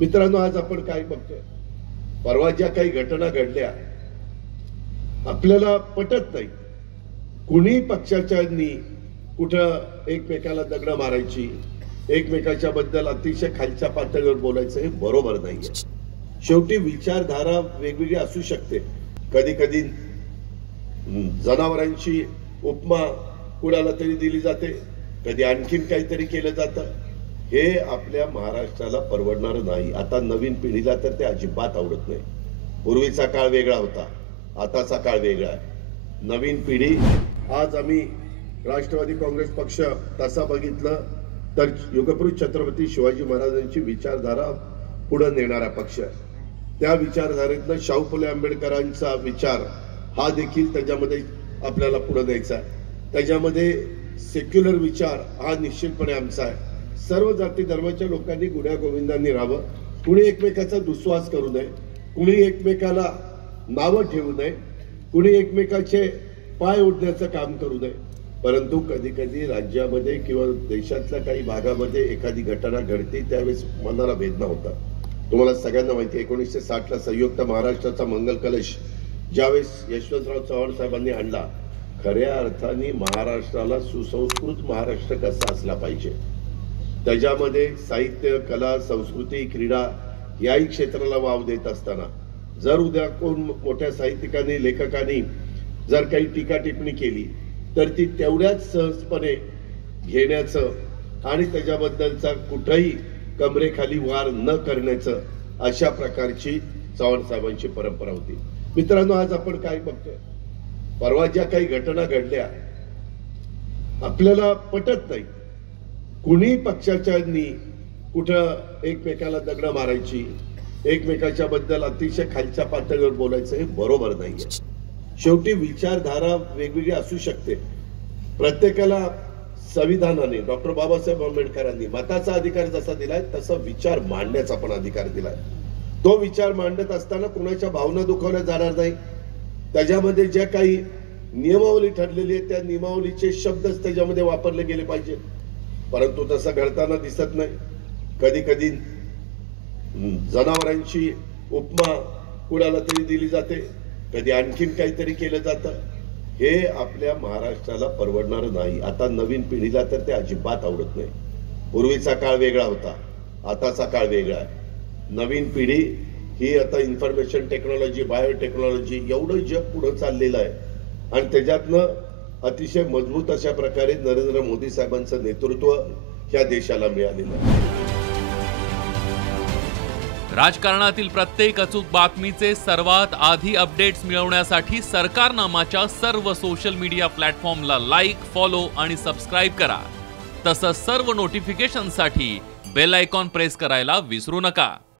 मित्रांनो, आज आपण काय बघतोय, परवा ज्या काही घटना घडल्या आपल्याला पटत नाही. कुणी पक्षाच्यांनी कुठं एकमेकाला दगड मारायची, एकमेकाच्या बद्दल अतिशय खालच्या पातळीवर बोलायचं हे बरोबर नाहीये. शेवटी विचारधारा वेगवेगळी असू शकते. कधी कधी जनावरांची उपमा कुणाला तरी दिली जाते, कधी आणखीन काहीतरी केलं जातं. हे आपल्या महाराष्ट्राला परवडणार नाही. आता नवीन पिढीला तर ते अजिबात आवडत नाही. पूर्वीचा काळ वेगळा होता, आताचा काळ वेगळा आहे. नवीन पिढी, आज आम्ही राष्ट्रवादी काँग्रेस पक्ष तसा बघितलं तर युगपुरुष छत्रपती शिवाजी महाराजांची विचारधारा पुढे नेणारा पक्ष आहे. त्या विचारधारेतनं शाहू फुले आंबेडकरांचा विचार हा देखील त्याच्यामध्ये आपल्याला पुढे द्यायचा आहे. त्याच्यामध्ये सेक्युलर विचार हा निश्चितपणे आमचा आहे. सर्व जाती धर्माच्या लोकांनी गुण्या गोविंदांनी राहावं. कुणी एकमेकाचा दुस्वास करू नये, कुणी एकमेकाला नावं ठेवू नये, कुणी एकमेकाचे पाय ओढण्याचं काम करू नये. परंतु कधी कधी राज्यामध्ये किंवा देशातल्या काही भागामध्ये एखादी घटना घडते त्यावेळेस मनाला वेदना होतात. तुम्हाला सगळ्यांना माहिती आहे, 1960ला संयुक्त महाराष्ट्राचा मंगल कलश ज्यावेळेस यशवंतराव चव्हाण साहेबांनी आणला, खऱ्या अर्थाने महाराष्ट्राला सुसंस्कृत महाराष्ट्र कसा असला पाहिजे, त्याच्यामध्ये साहित्य, कला, संस्कृती, क्रीडा याही क्षेत्राला वाव देत असताना जर उद्या कोण मोठ्या साहित्यिकांनी, लेखकांनी जर काही टीका टिप्पणी केली तर ती तेवढ्याच सहजपणे घेण्याचं आणि त्याच्याबद्दलचा कुठेही कमरेखाली वार न करण्याचं अशा प्रकारची चव्हाण साहेबांची परंपरा होती. मित्रांनो, आज आपण काय बघतोय, परवा ज्या काही घटना घडल्या आपल्याला पटत नाही. कुणी पक्षाच्यांनी कुठं एकमेकाला दगड मारायची, एकमेकाच्या बद्दल अतिशय खालच्या पातळीवर बोलायचं हे बरोबर नाहीये. शेवटी विचारधारा वेगवेगळी असू शकते. प्रत्येकाला संविधानाने, डॉक्टर बाबासाहेब आंबेडकरांनी मताचा अधिकार जसा दिलाय तसा विचार मांडण्याचा पण अधिकार दिलाय. तो विचार मांडत असताना कुणाच्या भावना दुखावल्या जाणार नाही. त्याच्यामध्ये ज्या काही नियमावली ठरलेली आहे त्या नियमावलीचे शब्दच त्याच्यामध्ये वापरले गेले पाहिजेत. परंतु तसं घडताना दिसत नाही. कधी कधी जनावरांची उपमा कुणाला तरी दिली जाते, कधी आणखीन काहीतरी केलं जातं. हे आपल्या महाराष्ट्राला परवडणार नाही. आता नवीन पिढीला तर ते अजिबात आवडत नाही. पूर्वीचा काळ वेगळा होता, आताचा काळ वेगळा आहे. नवीन पिढी ही आता इन्फॉर्मेशन टेक्नॉलॉजी, बायोटेक्नॉलॉजी एवढं जग पुढे चाललेलं आहे आणि त्याच्यातनं अतिशय मजबूत अशा प्रकारे नरेंद्र मोदी साहेबांचं नेतृत्व ह्या देशाला मिळालेलं आहे. राजकारणातील प्रत्येक अचूक बातमीचे सर्वात आधी अपडेट्स मिळवण्यासाठी सरकारनामाच्या सर्व सोशल मीडिया प्लॅटफॉर्मला लाईक, फॉलो आणि सबस्क्राईब करा. तसंच सर्व नोटिफिकेशनसाठी बेल आयकॉन प्रेस करायला विसरू नका.